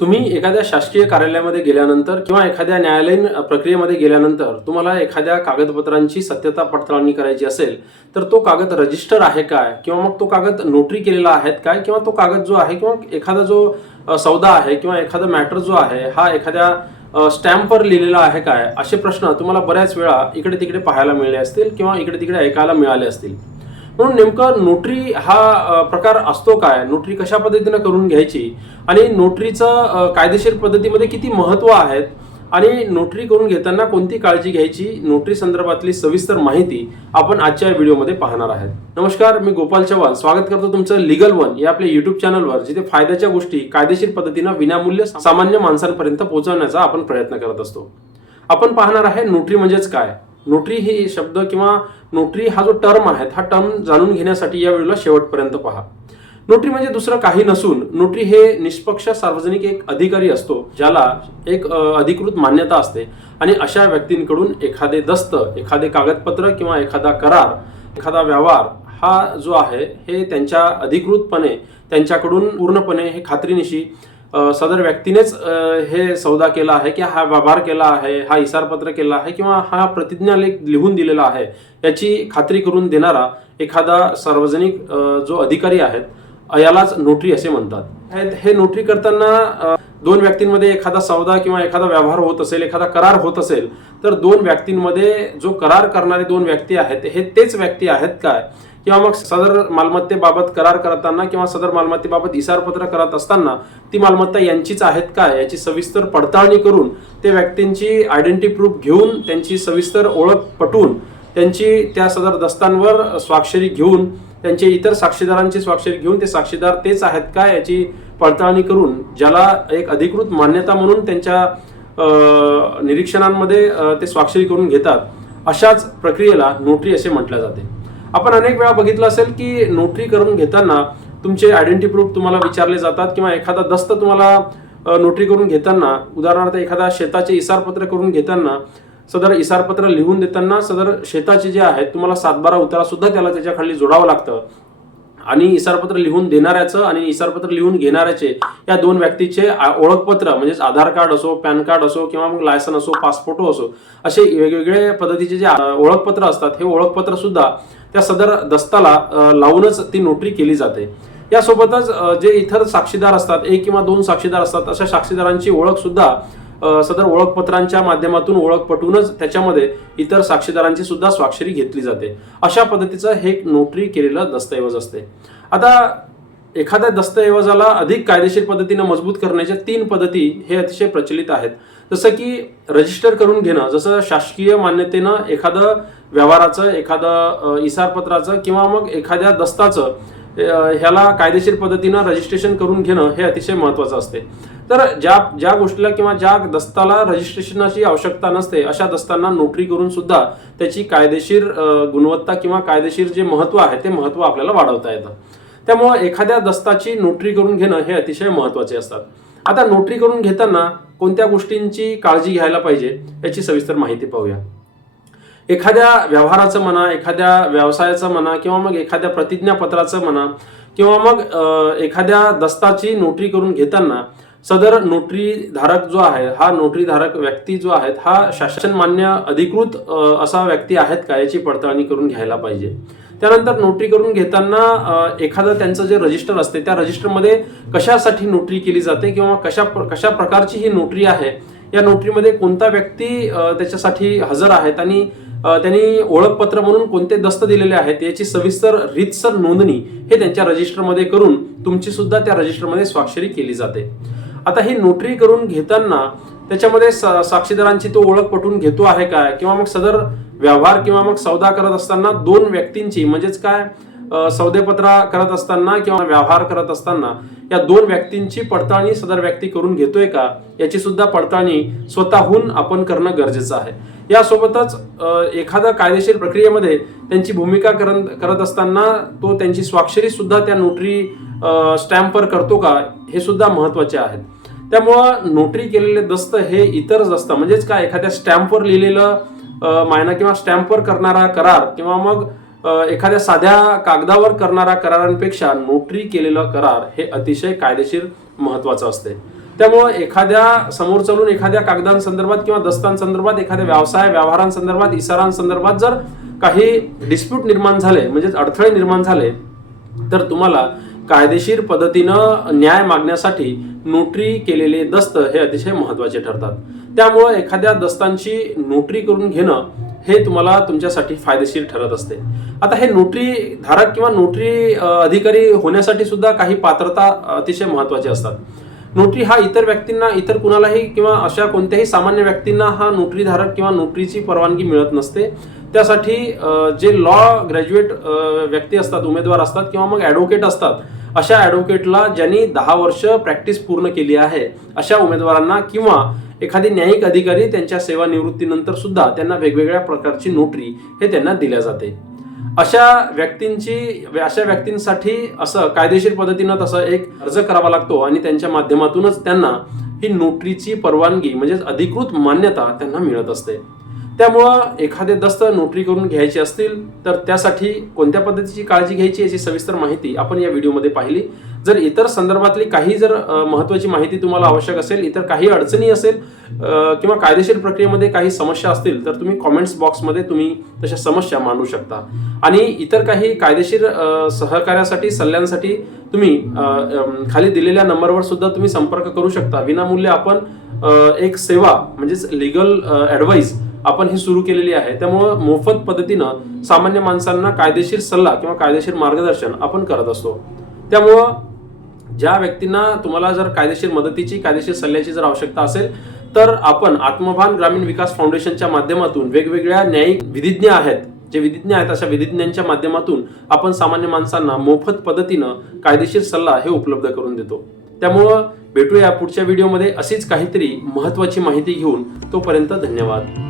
तुम्ही एखाद्या शासकीय कार्यालयामध्ये गेल्यानंतर किंवा एखाद्या न्यायालयीन प्रक्रियेमध्ये गेल्यानंतर तुम्हाला एखाद्या कागदपत्रांची सत्यता पडताळणी करायची असेल तर तो कागद रजिस्टर आहे काय किंवा मग तो कागद नोटरी केलेला आहे काय किंवा तो कागद जो आहे किंवा एखादा जो सौदा आहे किंवा एखादा मॅटर जो आहे हा एखाद्या स्टॅम्पवर लिहिलेला आहे काय, असे प्रश्न तुम्हाला बऱ्याच वेळा इकडे तिकडे पाहायला मिळाले असतील किंवा इकडे तिकडे ऐकायला मिळाले असतील. म्हणून नेमकं नोटरी हा प्रकार असतो काय, नोटरी कशा पद्धतीने करून घ्यायची आणि नोटरीचं कायदेशीर पद्धतीमध्ये किती महत्व आहेत आणि नोटरी करून घेताना कोणती काळजी घ्यायची, नोटरी संदर्भातली सविस्तर माहिती आपण आजच्या व्हिडिओमध्ये पाहणार आहोत. नमस्कार, मी गोपाल चव्हाण स्वागत करतो तुमचं लीगल वन या आपल्या युट्यूब चॅनलवर, जिथे फायद्याच्या गोष्टी कायदेशीर पद्धतीने विनामूल्य सामान्य माणसांपर्यंत पोहोचवण्याचा आपण प्रयत्न करत असतो. आपण पाहणार आहे नोटरी म्हणजेच काय. नोटरी ही शब्द किंवा नोटरी हा जो टर्म आहे हा टर्म जाणून घेण्यासाठी या व्हिडिओला शेवटपर्यंत पहा. नोटरी म्हणजे दुसरं काही नसून नोटरी हे निष्पक्ष सार्वजनिक एक अधिकारी असतो, ज्याला एक अधिकृत मान्यता असते आणि अशा व्यक्तींकडून एखादे दस्त, एखादे कागदपत्र किंवा एखादा करार, एखादा व्यवहार हा जो आहे हे त्यांच्या अधिकृतपणे त्यांच्याकडून पूर्णपणे हे खात्रीनिशी सदर व्यक्तीनेच हे सौदा केला आहे की हा व्यवहार केला आहे, हा इसारपत्र केला आहे किंवा हा प्रतिज्ञालेख लिहून दिलेला आहे याची खात्री करून देणारा एखादा सार्वजनिक जो अधिकारी आहेत यालाच नोटरी असे म्हणतात. हे नोटरी करताना दोन व्यक्तींमध्ये एखादा सौदा किंवा एखादा व्यवहार होत असेल, एखादा करार होत असेल तर दोन व्यक्तींमध्ये जो करार करणारे दोन व्यक्ती आहेत हे तेच व्यक्ती आहेत काय, किंवा मग सदर मालमत्तेबाबत करार करताना किंवा सदर मालमत्तेबाबत इसारपत्र करत असताना ती मालमत्ता यांचीच आहेत काय याची सविस्तर पडताळणी करून ते व्यक्तींची आयडेंटिटी प्रूफ घेऊन त्यांची सविस्तर ओळख पटवून त्यांची त्या सदर दस्तांवर स्वाक्षरी घेऊन त्यांचे इतर साक्षीदारांची स्वाक्षरी घेऊन ते साक्षीदार तेच आहेत का याची पडताळणी करून ज्याला एक अधिकृत मान्यता म्हणून त्यांच्या निरीक्षणांमध्ये ते स्वाक्षरी करून घेतात, अशाच प्रक्रियेला नोटरी असे म्हटले जाते. आपण अनेक वेळा बघितलं असेल की नोटरी करून घेताना तुमचे आयडेंटिटी प्रूफ तुम्हाला विचारले जातात किंवा एखादा दस्त तुम्हाला नोटरी करून घेताना, उदाहरणार्थ एखादा शेताचे इसारपत्र करून घेताना सदर इसारपत्र लिहून देताना सदर शेताचे जे आहेत तुम्हाला 7-12 उतारा सुद्धा त्याला त्याच्या खाली जोडावं लागतं आणि इसारपत्र लिहून देणाऱ्याचं आणि इसारपत्र लिहून घेणाऱ्याचे या दोन व्यक्तीचे ओळखपत्र म्हणजेच आधार कार्ड असो, पॅन कार्ड असो किंवा मग लायसन असो, पासपोर्ट असो, असे वेगवेगळे पद्धतीचे जे ओळखपत्र असतात हे ओळखपत्र सुद्धा त्या सदर दस्ताला लावूनच ती नोटरी केली जाते. यासोबतच जे इतर साक्षीदार असतात, 1 किंवा 2 साक्षीदार असतात, अशा साक्षीदारांची ओळख सुद्धा सदर ओळखपत्रांच्या माध्यमातून ओळख पटवूनच त्याच्यामध्ये इतर साक्षीदारांची सुद्धा स्वाक्षरी घेतली जाते. अशा पद्धतीचं हे एक नोटरी केलेलं दस्तऐवज असते. आता एखाद्या दस्तऐवजाला अधिक कायदेशीर पद्धतीने मजबूत करण्याच्या 3 पद्धती हे अतिशय प्रचलित आहेत. जसं की रजिस्टर करून घेणं, जसं शासकीय मान्यतेनं एखादं व्यवहाराचं, एखादं इसारपत्राचं किंवा मग एखाद्या दस्ताचं ह्याला कायदेशीर पद्धतीनं रजिस्ट्रेशन करून घेणं हे अतिशय महत्त्वाचं असते. तर ज्या गोष्टीला किंवा ज्या दस्ताला रजिस्ट्रेशनाची आवश्यकता नसते अशा दस्तांना नोटरी करून सुद्धा त्याची कायदेशीर गुणवत्ता किंवा कायदेशीर जे महत्त्व आहे ते महत्त्व आपल्याला वाढवता येतं. त्यामुळे एखाद्या दस्ताची नोटरी करून घेणं हे अतिशय महत्त्वाचे असतात. आता नोटरी करून घेताना कोणत्या गोष्टींची काळजी घ्यायला पाहिजे याची सविस्तर माहिती पाहूया. एखाद्या व्यवहाराचं म्हणा, एखाद्या व्यवसायाचं म्हणा किंवा मग एखाद्या प्रतिज्ञापत्राचं म्हणा किंवा मग एखाद्या दस्ताची नोटरी करून घेताना सदर नोटरी धारक जो आहे हा नोटरी धारक व्यक्ती जो आहे हा शासनमान्य अधिकृत असा व्यक्ती आहेत का याची पडताळणी करून घ्यायला पाहिजे. त्यानंतर नोटरी करून घेताना एखादं त्यांचं जे रजिस्टर असते त्या रजिस्टरमध्ये कशासाठी नोटरी केली जाते किंवा कशा प्रकारची ही नोटरी आहे, या नोटरीमध्ये कोणता व्यक्ती त्याच्यासाठी हजर आहेत आणि त्यांनी ओळखपत्र म्हणून कोणते दस्त दिलेले आहेत याची सविस्तर रीतसर नोंदणी हे त्यांच्या रजिस्टरमध्ये करून तुमची सुद्धा त्या रजिस्टरमध्ये स्वाक्षरी केली जाते. आता ही नोटरी करून घेताना त्याच्यामध्ये साक्षीदारांची तो ओळख पटवून घेतो आहे काय किंवा मग सदर व्यवहार किंवा मग सौदा करत असताना दोन व्यक्तींची म्हणजेच काय सौदेपत्र करत असताना किंवा व्यवहार करत असताना या दोन व्यक्तींची पडताळणी सदर व्यक्ती करून घेतोय का याची सुद्धा पडताळणी स्वतःहून आपण करणं गरजेचं आहे. यासोबतच एखाद्या कायदेशीर प्रक्रियेमध्ये त्यांची भूमिका करत असताना तो त्यांची स्वाक्षरी सुद्धा त्या नोटरी स्टॅम्पवर करतो का हे सुद्धा महत्त्वाचे आहेत. त्यामुळं नोटरी केलेले दस्त हे इतर दस्त म्हणजेच काय एखाद्या स्टॅम्पवर लिहिलेलं मायना किंवा स्टॅम्पवर करणारा करार किंवा मग एखाद्या साध्या कागदावर करणारा करारांपेक्षा नोटरी केलेला करार हे अतिशय कायदेशीर महत्त्वाचं असते. त्यामुळं एखाद्या समोर चालून एखाद्या कागदांसंदर्भात किंवा दस्तांसंदर्भात, एखाद्या व्यवसाय व्यवहारांसंदर्भात, इसारांसंदर्भात जर काही डिस्प्यूट निर्माण झाले, म्हणजेच अडथळे निर्माण झाले, तर तुम्हाला कायदेशीर पद्धतीनं न्याय मागण्यासाठी नोटरी केलेले दस्त हे अतिशय महत्त्वाचे ठरतात. त्यामुळं एखाद्या दस्तांची नोटरी करून घेणं हे तुम्हाला तुमच्यासाठी फायदेशीर ठरत असते. आता हे नोटरी धारक किंवा नोटरी अधिकारी होण्यासाठी सुद्धा काही पात्रता अतिशय महत्त्वाची असतात. नोटरी हा इतर व्यक्तींना, इतर कुणालाही किंवा अशा कोणत्याही सामान्य व्यक्तींना हा नोटरी धारक किंवा नोटरीची परवानगी मिळत नसते. त्यासाठी जे लॉ ग्रॅज्युएट व्यक्ती असतात, उमेदवार असतात किंवा मग ॲडव्होकेट असतात, अशा ॲडव्होकेटला ज्यांनी 10 वर्ष प्रॅक्टिस पूर्ण केली आहे अशा उमेदवारांना किंवा एखादी न्यायिक अधिकारी त्यांच्या सेवानिवृत्तीनंतर सुद्धा त्यांना वेगवेगळ्या प्रकारची नोटरी हे त्यांना दिल्या जाते. अशा व्यक्तींसाठी असं कायदेशीर पद्धतीनं तसं एक अर्ज करावा लागतो आणि त्यांच्या माध्यमातूनच त्यांना ही नोटरीची परवानगी म्हणजेच अधिकृत मान्यता त्यांना मिळत असते. त्यामुळं एखादे दस्त नोटरी करून घ्यायचे असतील तर त्यासाठी कोणत्या पद्धतीची काळजी घ्यायची याची सविस्तर माहिती आपण या व्हिडिओमध्ये पाहिली. जर इतर संदर्भातली काही जर महत्त्वाची माहिती तुम्हाला आवश्यक असेल, इतर काही अडचणी असेल किंवा कायदेशीर प्रक्रियेमध्ये काही समस्या असतील तर तुम्ही कॉमेंट्स बॉक्समध्ये तुम्ही तशा समस्या मांडू शकता. आणि इतर काही कायदेशीर सहकार्यासाठी, सल्ल्यांसाठी तुम्ही खाली दिलेल्या नंबरवर सुद्धा तुम्ही संपर्क करू शकता. विनामूल्य आपण एक सेवा म्हणजेच लीगल ॲडवाईस आपण ही सुरू केलेली आहे. त्यामुळं मोफत पद्धतीनं सामान्य माणसांना कायदेशीर सल्ला किंवा कायदेशीर मार्गदर्शन आपण करत असतो. त्यामुळं ज्या व्यक्तींना तुम्हाला जर कायदेशीर मदतीची, कायदेशीर सल्ल्याची जर आवश्यकता असेल तर आपण आत्मभान ग्रामीण विकास फाउंडेशनच्या माध्यमातून वेगवेगळ्या न्यायिक विधिज्ञ आहेत, जे विधिज्ञ आहेत अशा विधिज्ञांच्या माध्यमातून आपण सामान्य माणसांना मोफत पद्धतीनं कायदेशीर सल्ला हे उपलब्ध करून देतो. त्यामुळं भेटूया पुढच्या व्हिडिओमध्ये अशीच काहीतरी महत्त्वाची माहिती घेऊन. तोपर्यंत धन्यवाद.